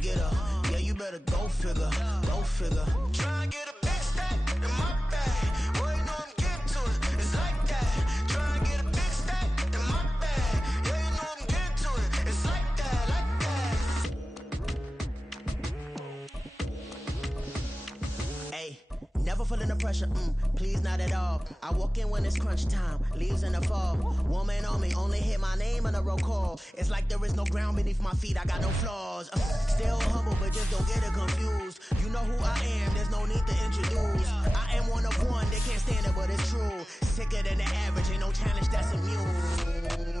get her. Yeah, you better go figure, go figure. Try and get a big stack in my bag. Boy, you know I'm getting to it. It's like that. Try and get a big stack in my bag. Yeah, you know I'm getting to it. It's like that, like that. Hey, never feeling the pressure, please not at all. I walk in when it's crunch time, leaves in the fall. Woman on me, only hit my name on a roll call. It's like there is no ground beneath my feet, I got no flaws. Still humble, but just don't get it confused. You know who I am, there's no need to introduce. I am one of one, they can't stand it, but it's true. Sicker than the average, ain't no challenge that's immune.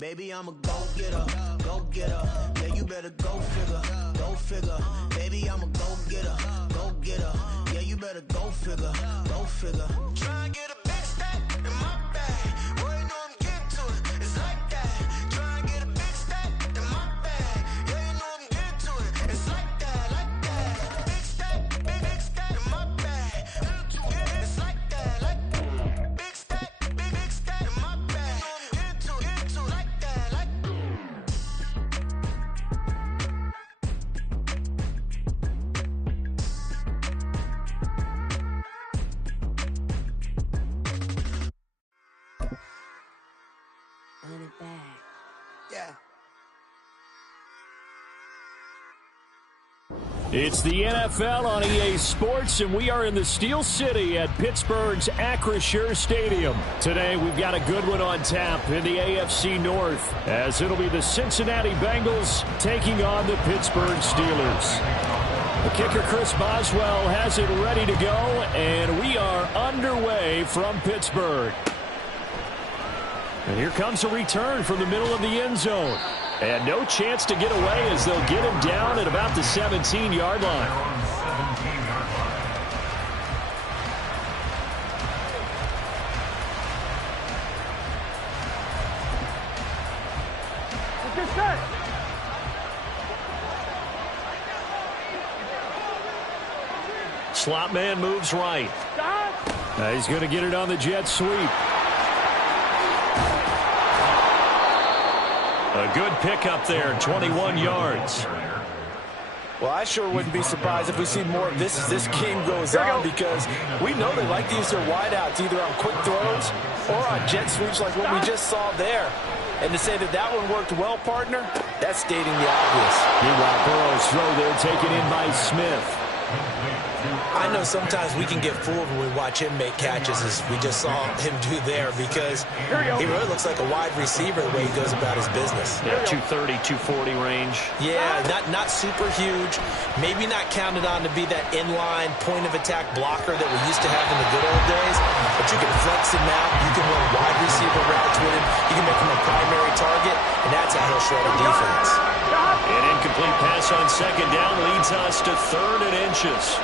Baby, I'm a go-getter, go-getter. Yeah, you better go figure, go figure. Baby, I'm a go-getter, go-getter. Yeah, you better go figure, go figure. Try and get a big stack in my bag. Boy, you know I'm getting to it. It's like that. Try and get a big stack in my bag. Yeah, you know I'm getting to it. It's like that, like that. Big stack, big stack in my bag. Yeah, it's like that, like that. Big stack in my bag. You know I'm getting to it, like that, like that. Run it back. Yeah. It's the NFL on EA Sports, and we are in the Steel City at Pittsburgh's Acrisure Stadium. Today, we've got a good one on tap in the AFC North, as it'll be the Cincinnati Bengals taking on the Pittsburgh Steelers. The kicker, Chris Boswell, has it ready to go, and we are underway from Pittsburgh. And here comes a return from the middle of the end zone. And no chance to get away as they'll get him down at about the 17-yard line. Slot man moves right. He's going to get it on the jet sweep. A good pickup there, 21 yards. Well, I sure wouldn't be surprised if we see more of this as this game goes on, because we know they like to use their wideouts either on quick throws or on jet sweeps like what we just saw there. And to say that that one worked well, partner, that's stating the obvious. Meanwhile, Burrow's throw there taken in by Smith. I know sometimes we can get fooled when we watch him make catches, as we just saw him do there, because he really looks like a wide receiver the way he goes about his business. Yeah, 230, 240 range. Yeah, not super huge. Maybe not counted on to be that inline point-of-attack blocker that we used to have in the good old days, but you can flex him out. You can run wide receiver routes with him. You can make him a primary target, and that's how he'll shred a defense. An incomplete pass on second down leads us to 3rd and inches.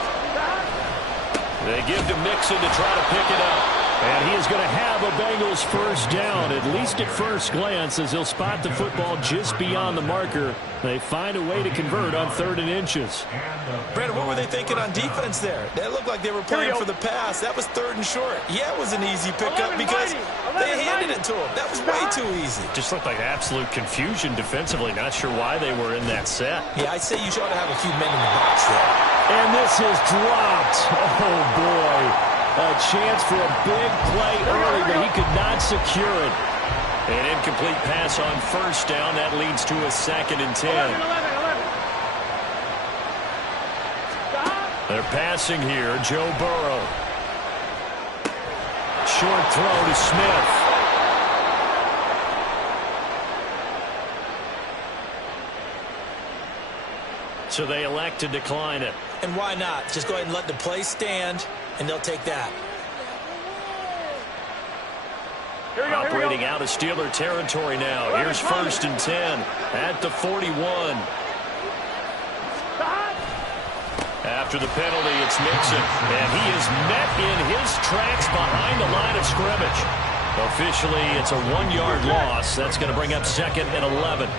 They give to Mixon to try to pick it up. And he is going to have a Bengals first down, at least at first glance, as he'll spot the football just beyond the marker. They find a way to convert on 3rd and inches. Brandon, what were they thinking on defense there? They looked like they were playing for the pass. That was 3rd and short. Yeah, it was an easy pickup because they handed it to him. That was way too easy. Just looked like absolute confusion defensively. Not sure why they were in that set. Yeah, I'd say you ought to have a few men in the box there. And this is dropped. Oh, boy. A chance for a big play early, but he could not secure it. An incomplete pass on first down. That leads to a 2nd and 10. They're passing here. Joe Burrow. Short throw to Smith. So they elect to decline it. And why not? Just go ahead and let the play stand, and they'll take that. Operating out of Steeler territory now. Here's 1st and 10 at the 41. After the penalty, it's Mixon, and he is met in his tracks behind the line of scrimmage. Officially, it's a 1-yard loss. That's going to bring up 2nd and 11.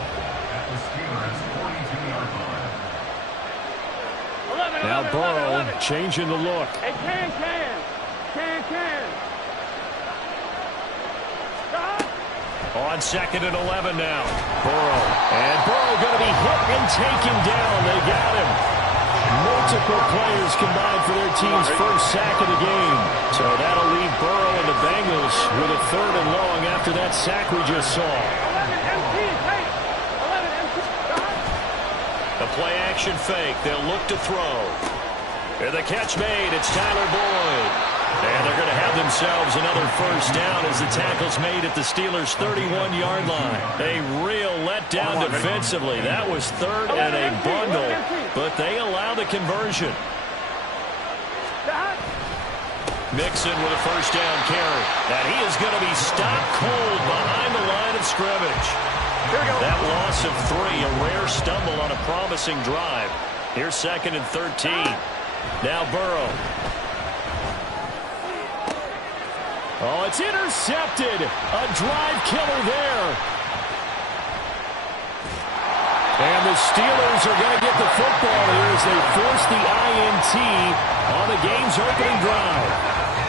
Now Burrow changing the look. Hey, can. On 2nd and 11 now. Burrow. And Burrow going to be hit and taken down. They got him. Multiple players combined for their team's first sack of the game. So that'll leave Burrow and the Bengals with a 3rd and long after that sack we just saw. The play action fake. They'll look to throw. And the catch made. It's Tyler Boyd. And they're going to have themselves another first down as the tackle's made at the Steelers' 31-yard line. A real letdown defensively. That was 3rd and a bundle, but they allow the conversion. Mixon with a first down carry. And he is going to be stopped cold behind the line of scrimmage. That loss of 3, a rare stumble on a promising drive. Here's 2nd and 13. Now Burrow. Oh, it's intercepted. A drive killer there. And the Steelers are going to get the football here as they force the INT on the game's opening drive.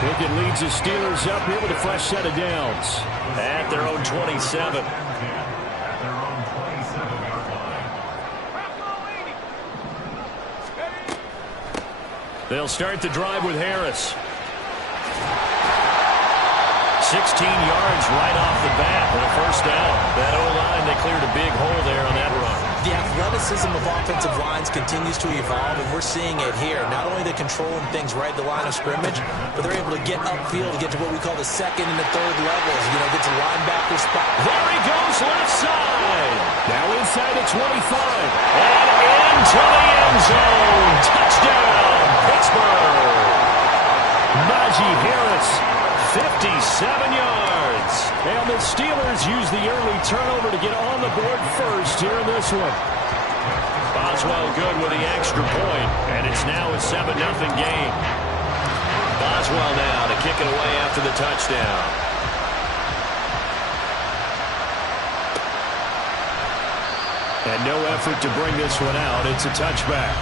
Pickett leads the Steelers up here with a fresh set of downs at their own 27. They'll start the drive with Harris. 16 yards right off the bat with a first down. That O-line, they cleared a big hole there on that run. The athleticism of offensive lines continues to evolve, and we're seeing it here. Not only they're controlling things right at the line of scrimmage, but they're able to get upfield to get to what we call the 2nd and the 3rd levels. You know, get to linebacker spot. There he goes, left side. Now inside the 25. And into the end zone. Touchdown, Pittsburgh. Najee Harris. 57 yards. And the Steelers use the early turnover to get on the board first here in this one. Boswell good with the extra point, and it's now a 7-0 game. Boswell now to kick it away after the touchdown. And no effort to bring this one out. It's a touchback.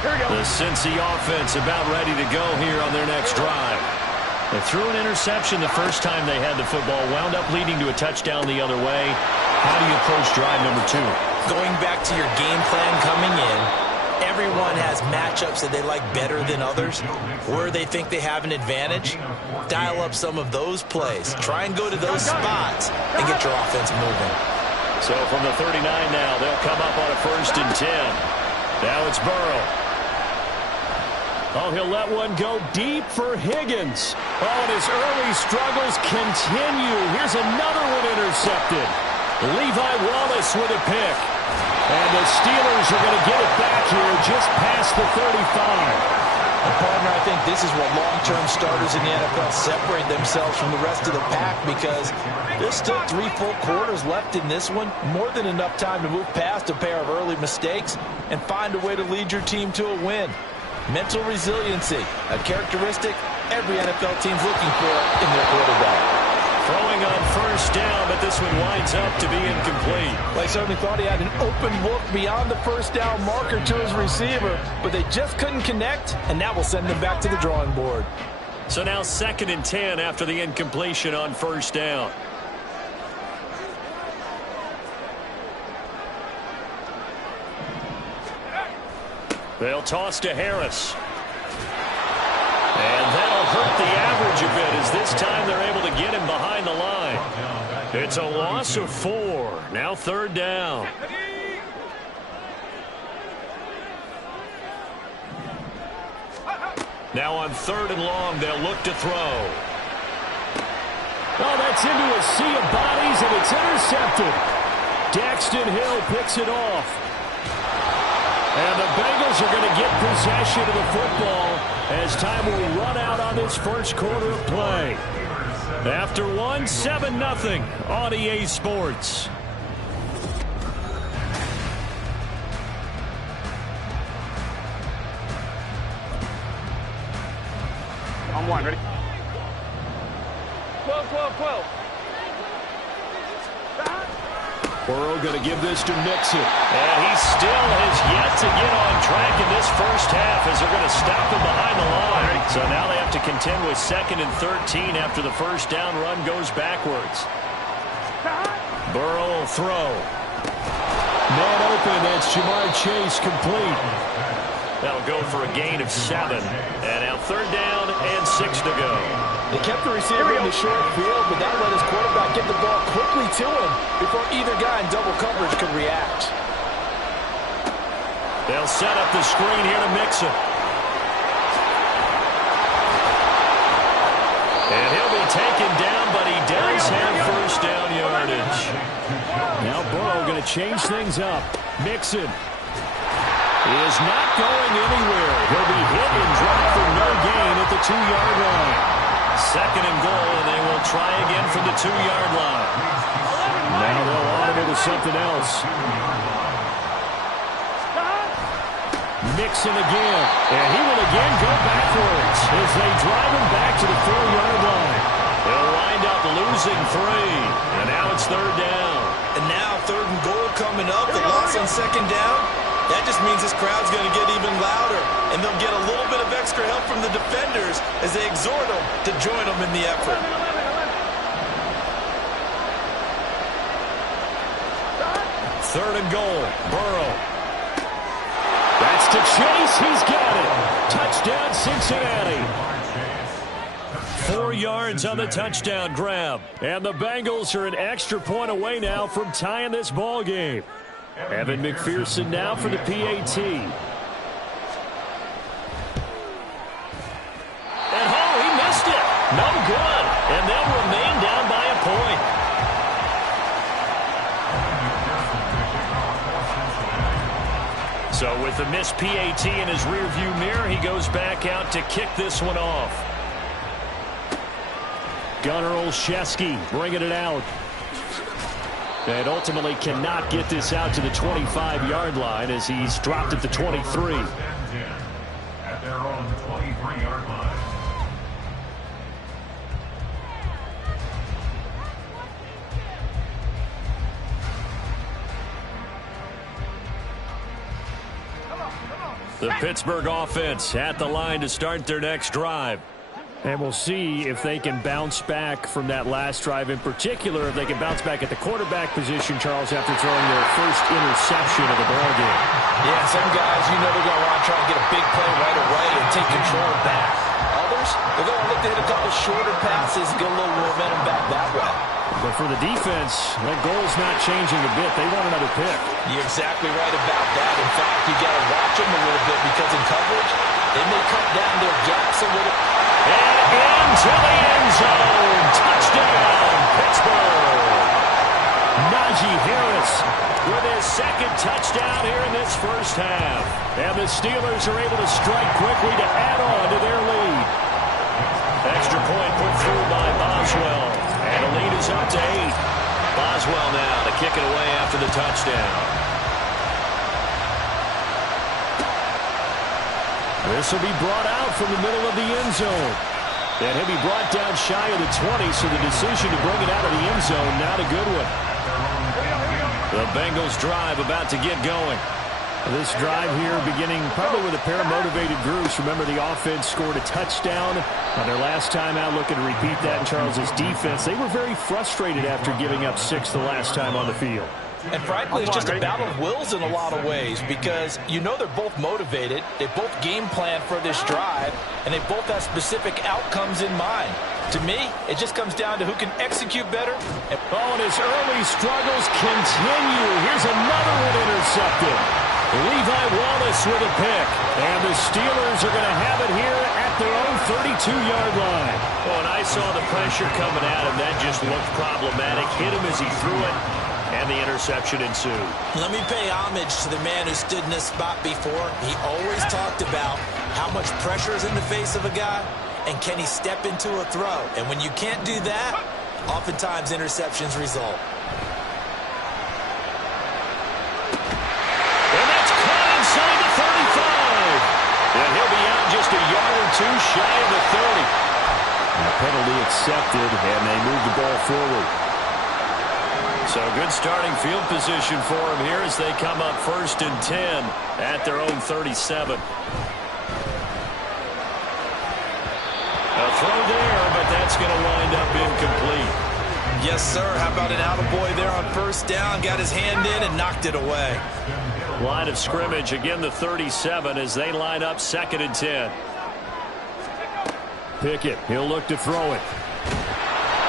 The Cincy offense about ready to go here on their next drive. They threw an interception the first time they had the football, wound up leading to a touchdown the other way. How do you approach drive number 2? Going back to your game plan coming in, everyone has matchups that they like better than others. Where they think they have an advantage, dial up some of those plays. Try and go to those spots and get your offense moving. So from the 39 now, they'll come up on a 1st and 10. Now it's Burrow. Oh, he'll let one go deep for Higgins. Oh, and his early struggles continue. Here's another one intercepted. Levi Wallace with a pick. And the Steelers are going to get it back here just past the 35. And partner, I think this is what long-term starters in the NFL separate themselves from the rest of the pack, because there's still 3 full quarters left in this one. More than enough time to move past a pair of early mistakes and find a way to lead your team to a win. Mental resiliency, a characteristic every NFL team's looking for in their quarterback. Throwing on 1st down, but this one winds up to be incomplete. Well, I certainly thought he had an open look beyond the 1st down marker to his receiver, but they just couldn't connect, and that will send them back to the drawing board. So now 2nd and 10 after the incompletion on 1st down. They'll toss to Harris. And that'll hurt the average a bit as this time they're able to get him behind the line. It's a loss of 4. Now 3rd down. Now on 3rd and long, they'll look to throw. Oh, that's into a sea of bodies, and it's intercepted. Daxton Hill picks it off. And the Bengals are going to get possession of the football as time will run out on this first quarter of play. After 7-0 on EA Sports. On 1, ready? 12, 12, 12. Burrow going to give this to Mixon. And he still has yet to get on track in this first half as they're going to stop him behind the line. So now they have to contend with 2nd and 13 after the first down run goes backwards. Burrow will throw. Man open, that's Jamar Chase complete. That'll go for a gain of 7. And now 3rd down and 6 to go. They kept the receiver in the short field, but that let his quarterback get the ball quickly to him before either guy in double coverage could react. They'll set up the screen here to Mixon. And he'll be taken down, but he does have first down yardage. Now Burrow going to change things up. Mixon is not going anywhere. He'll be hit and dropped for no gain at the 2-yard line. 2nd and goal, and they will try again from the 2-yard line. Now they'll audible to something else. Mixon again, and he will again go backwards as they drive him back to the 4-yard line. They'll wind up losing 3, and now it's 3rd down. And now 3rd and goal coming up, the loss on 2nd down. That just means this crowd's going to get even louder, and they'll get a little bit of extra help from the defenders as they exhort them to join them in the effort. Third and goal, Burrow. That's to Chase, he's got it. Touchdown, Cincinnati. 4 yards on the touchdown grab. And the Bengals are an extra point away now from tying this ball game. Evan McPherson now for the PAT. And he missed it. No good. And they'll remain down by a point. So with the missed PAT in his rearview mirror, he goes back out to kick this one off. Gunnar Olszewski bringing it out. And ultimately cannot get this out to the 25-yard line as he's dropped at the 23. At their own 23-yard line. The Pittsburgh offense at the line to start their next drive. And we'll see if they can bounce back from that last drive, in particular if they can bounce back at the quarterback position, Charles, after throwing their first interception of the ballgame. Yeah, some guys, you know they're going to want to try and get a big play right away and take control back. Others, they're going to look to hit a couple shorter passes, get a little momentum back that way. But for the defense, that goal's not changing a bit. They want another pick. You're exactly right about that. In fact, you got to watch them a little bit because in coverage, they may cut down their gaps a little. And into the end zone. Touchdown, Pittsburgh. Najee Harris with his 2nd touchdown here in this first half. And the Steelers are able to strike quickly to add on to their lead. Extra point put through by Boswell. And the lead is up to 8. Boswell now to kick it away after the touchdown. This will be brought out from the middle of the end zone. And he'll be brought down shy of the 20, so the decision to bring it out of the end zone, not a good one. The Bengals drive about to get going. This drive here beginning probably with a pair of motivated groups. Remember, the offense scored a touchdown on their last time out, looking to repeat that in Charles's defense. They were very frustrated after giving up 6 the last time on the field. And frankly, it's just a battle of wills in a lot of ways because you know they're both motivated, they both game plan for this drive, and they both have specific outcomes in mind. To me, it just comes down to who can execute better. And his early struggles continue. Here's another one intercepted. Levi Wallace with a pick. And the Steelers are going to have it here at their own 32-yard line. Well, and I saw the pressure coming at him. That just looked problematic. Hit him as he threw it. And the interception ensued. Let me pay homage to the man who stood in this spot before. He always talked about how much pressure is in the face of a guy and can he step into a throw. And when you can't do that, oftentimes interceptions result. And that's caught inside the 35. And he'll be out just a yard or two shy of the 30. And a penalty accepted, and they move the ball forward. So good starting field position for him here as they come up 1st and 10 at their own 37. A throw there, but that's going to wind up incomplete. Yes, sir. How about an attaboy there on 1st down? Got his hand in and knocked it away. Line of scrimmage, again the 37 as they line up 2nd and 10. Pickett, he'll look to throw it.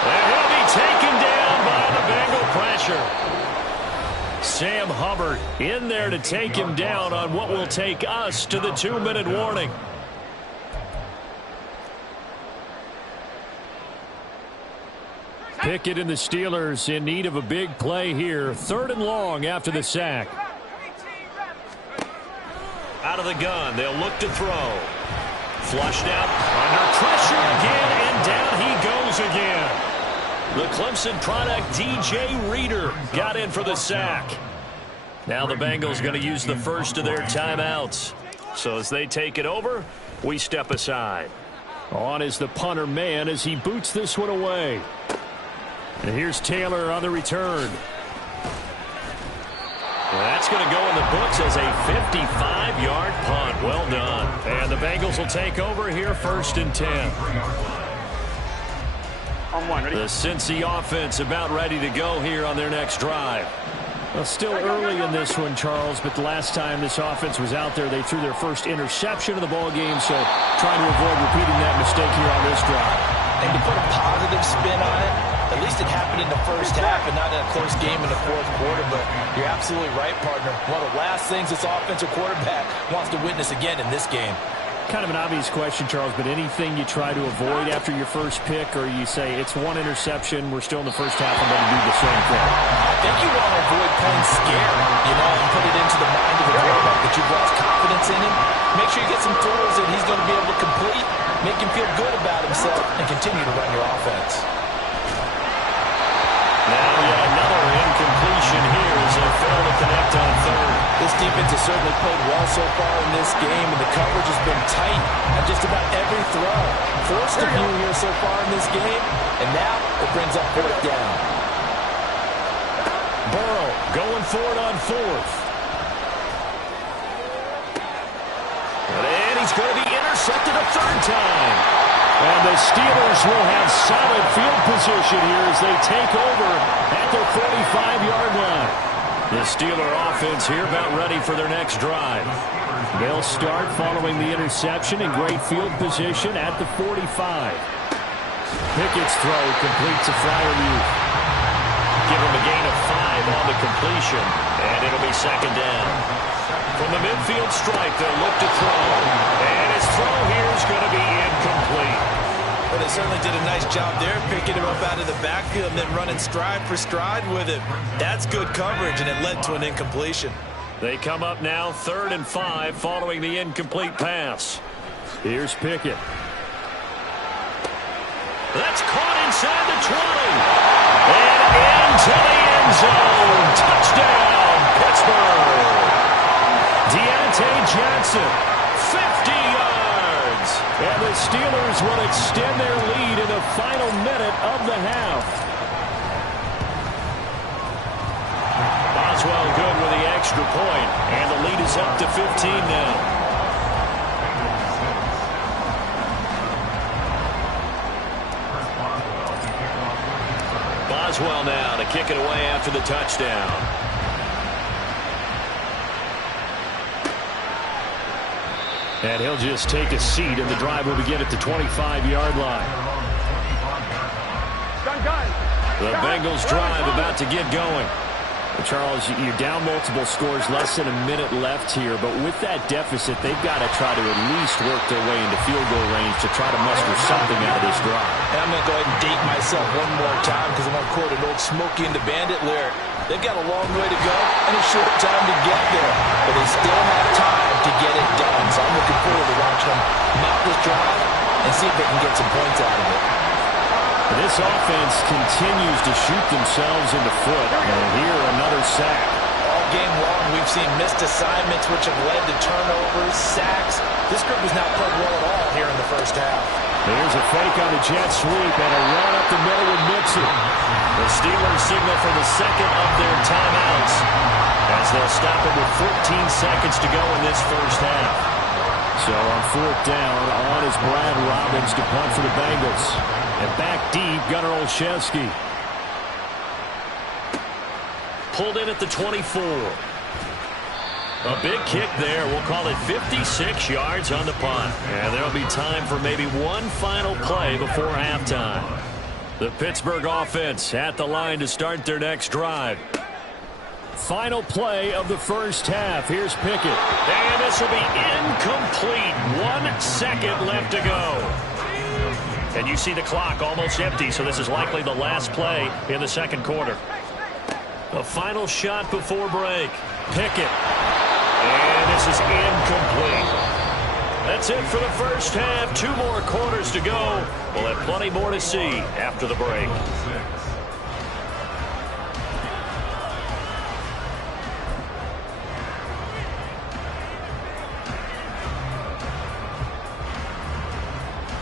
And he'll be taken down by the Bengal pressure. Sam Hubbard in there to take him down on what will take us to the 2-minute warning. Pickett and the Steelers in need of a big play here. 3rd and long after the sack. Out of the gun, they'll look to throw. Flushed out, under pressure again, and down he goes again. The Clemson product, DJ Reader, got in for the sack. Now the Bengals going to use the first of their timeouts. So as they take it over, we step aside. On is the punter man as he boots this one away. And here's Taylor on the return. That's going to go in the books as a 55-yard punt. Well done. And the Bengals will take over here 1st and 10. On 1, ready? The Cincy offense about ready to go here on their next drive. Well, still early in this one, Charles, but the last time this offense was out there, they threw their first interception of the ball game, so trying to avoid repeating that mistake here on this drive. And to put a positive spin on it, at least it happened in the 1st half and not in a close game in the 4th quarter, but you're absolutely right, partner. One of the last things this offensive quarterback wants to witness again in this game. Kind of an obvious question, Charles, but anything you try to avoid after your first pick, or you say it's one interception, we're still in the 1st half, I'm going to do the same thing? I think you want to avoid playing scared, and put it into the mind of the quarterback that you've lost confidence in him. Make sure you get some throws that he's going to be able to complete, make him feel good about himself, and continue to run your offense. Now yet another incompletion here as they fail to connect on 3rd. This defense has certainly played well so far in this game, and the coverage has been tight on just about every throw. Forced a few here so far in this game, and now it brings up 4th down. Burrow going for it on 4th. And he's going to be intercepted a 3rd time. And the Steelers will have solid field position here as they take over at their 45-yard line. The Steeler offense here about ready for their next drive. They'll start following the interception in great field position at the 45. Pickett's throw completes a Freiermuth. Give him a gain of 5 on the completion, and it'll be 2nd down. From the midfield stripe, they'll look to throw. And his throw here is going to be incomplete. Well, they certainly did a nice job there, picking him up out of the backfield and then running stride for stride with it. That's good coverage, and it led to an incompletion. They come up now 3rd and 5 following the incomplete pass. Here's Pickett. That's caught inside the 20. And into the end zone. Touchdown, Pittsburgh. Deontay Johnson, 50 yards. And the Steelers will extend their lead in the final minute of the half. Boswell good with the extra point, and the lead is up to 15 now. Boswell now to kick it away after the touchdown. And he'll just take a seat, and the drive will begin at the 25-yard line. The Bengals drive about to get going. Charles, you're down multiple scores, less than a minute left here, but with that deficit, they've got to try to at least work their way into field goal range to try to muster something out of this drive. And I'm going to go ahead and date myself one more time because I'm going to quote an old Smokey and the Bandit lyric. They've got a long way to go and a short time to get there, but they still have time to get it done. So I'm looking forward to watching them mount this drive and see if they can get some points out of it. This offense continues to shoot themselves in the foot. And here, another sack. All game long, we've seen missed assignments, which have led to turnovers, sacks. This group has not played well at all here in the 1st half. Here's a fake on the jet sweep and a run up the middle with Mixon. The Steelers signal for the second of their timeouts as they'll stop it with 14 seconds to go in this first half. So on fourth down, on is Brad Robbins to punt for the Bengals. And back deep, Gunnar Olszewski. Pulled in at the 24. A big kick there. We'll call it 56 yards on the punt. And there'll be time for maybe one final play before halftime. The Pittsburgh offense at the line to start their next drive. Final play of the first half. Here's Pickett. And this will be incomplete. 1 second left to go. And you see the clock almost empty, so this is likely the last play in the second quarter. A final shot before break. Pickett. And this is incomplete. That's it for the first half. 2 more quarters to go. We'll have plenty more to see after the break.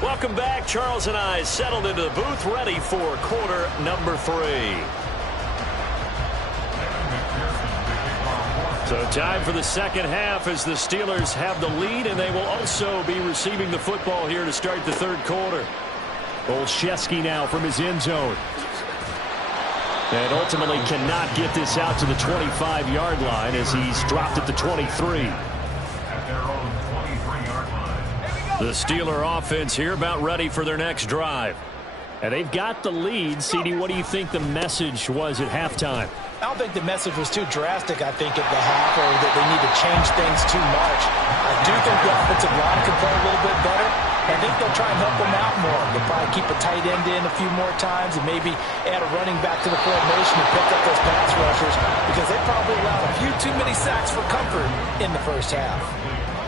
Welcome back. Charles and I settled into the booth, ready for quarter number 3. So time for the second half as the Steelers have the lead, and they will also be receiving the football here to start the third quarter. Olszewski now from his end zone. And ultimately cannot get this out to the 25-yard line as he's dropped at the 23. The Steeler offense here about ready for their next drive. And they've got the lead. CD, what do you think the message was at halftime? I don't think the message was too drastic, I think, at the half, or that they need to change things too much. I do think the offensive line can play a little bit better. I think they'll try and help them out more. They'll probably keep a tight end in a few more times and maybe add a running back to the formation and pick up those pass rushers because they probably allowed a few too many sacks for comfort in the first half.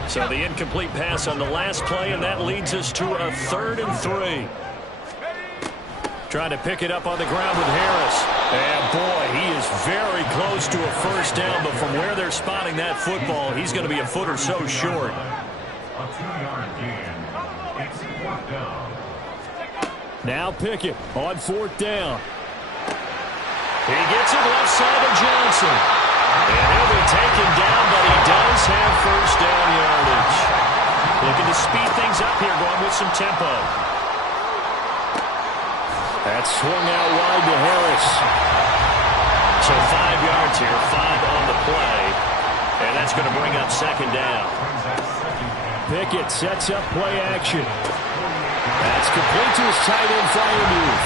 So the incomplete pass on the last play, and that leads us to a 3rd and 3. Trying to pick it up on the ground with Harris. And boy, he is very close to a first down, but from where they're spotting that football, he's going to be a foot or so short. Now Pickett on 4th down. He gets it left side of Johnson. And he'll be taken down, but he does have first down yardage. Looking to speed things up here, going with some tempo. That swung out wide to Harris. So 5 yards here, 5 on the play. And that's going to bring up second down. Pickett sets up play action. That's complete to his tight end, Freiermuth.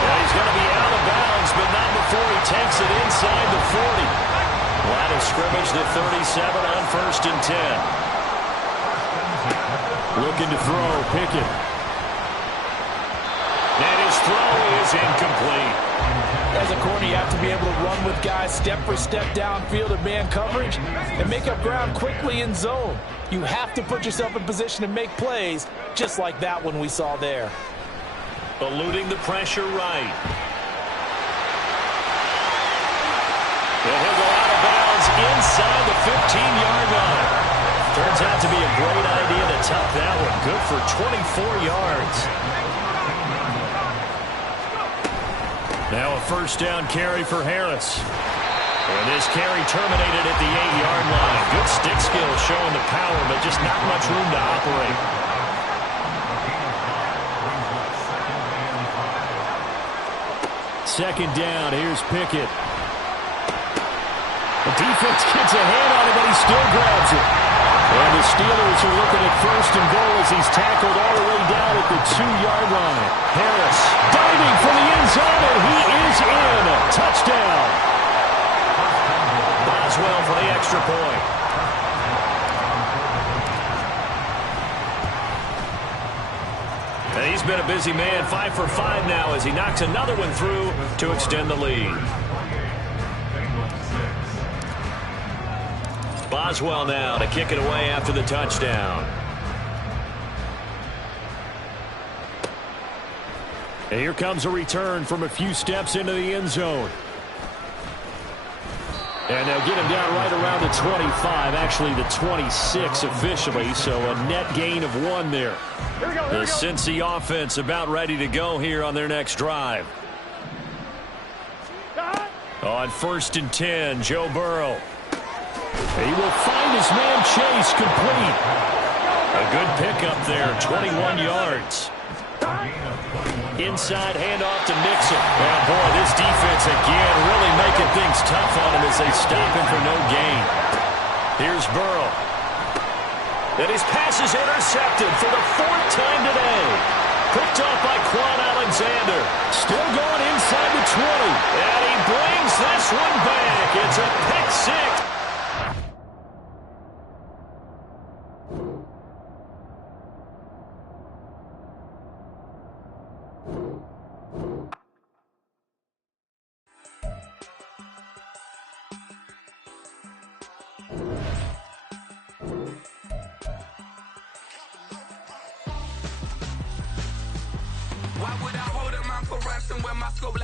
Well, he's going to be out of bounds, but not before he takes it inside the 40. Line of scrimmage, the 37 on 1st and 10. Looking to throw, Pickett. And his throw is incomplete. As a corner, you have to be able to run with guys step for step downfield in man coverage and make up ground quickly in zone. You have to put yourself in position to make plays just like that one we saw there. Eluding the pressure right. And he'll go out of bounds inside the 15-yard line. Turns out to be a great idea to tuck that one. Good for 24 yards. Now a first down carry for Harris. And this carry terminated at the 8-yard line. Good stick skill showing the power, but just not much room to operate. Second down, here's Pickett. The defense gets a hand on it, but he still grabs it. And the Steelers are looking at 1st and goal as he's tackled all the way down at the 2-yard line. Harris diving for the end zone, and he is in. Touchdown. Boswell for the extra point. And he's been a busy man, 5 for 5 now as he knocks another one through to extend the lead. Boswell now to kick it away after the touchdown. And here comes a return from a few steps into the end zone. And they'll get him down right around the 25, actually the 26 officially, so a net gain of 1 there. The Cincy offense about ready to go here on their next drive. On 1st and 10, Joe Burrow. He will find his man Chase complete. A good pickup there, 21 yards. Inside handoff to Nixon. And boy, this defense again really making things tough on him as they stop him for no gain. Here's Burrow. And his pass is intercepted for the 4th time today. Picked off by Quan Alexander. Still going inside the 20. And he brings this one back. It's a pick six. Why would I hold him out for ransom when my scope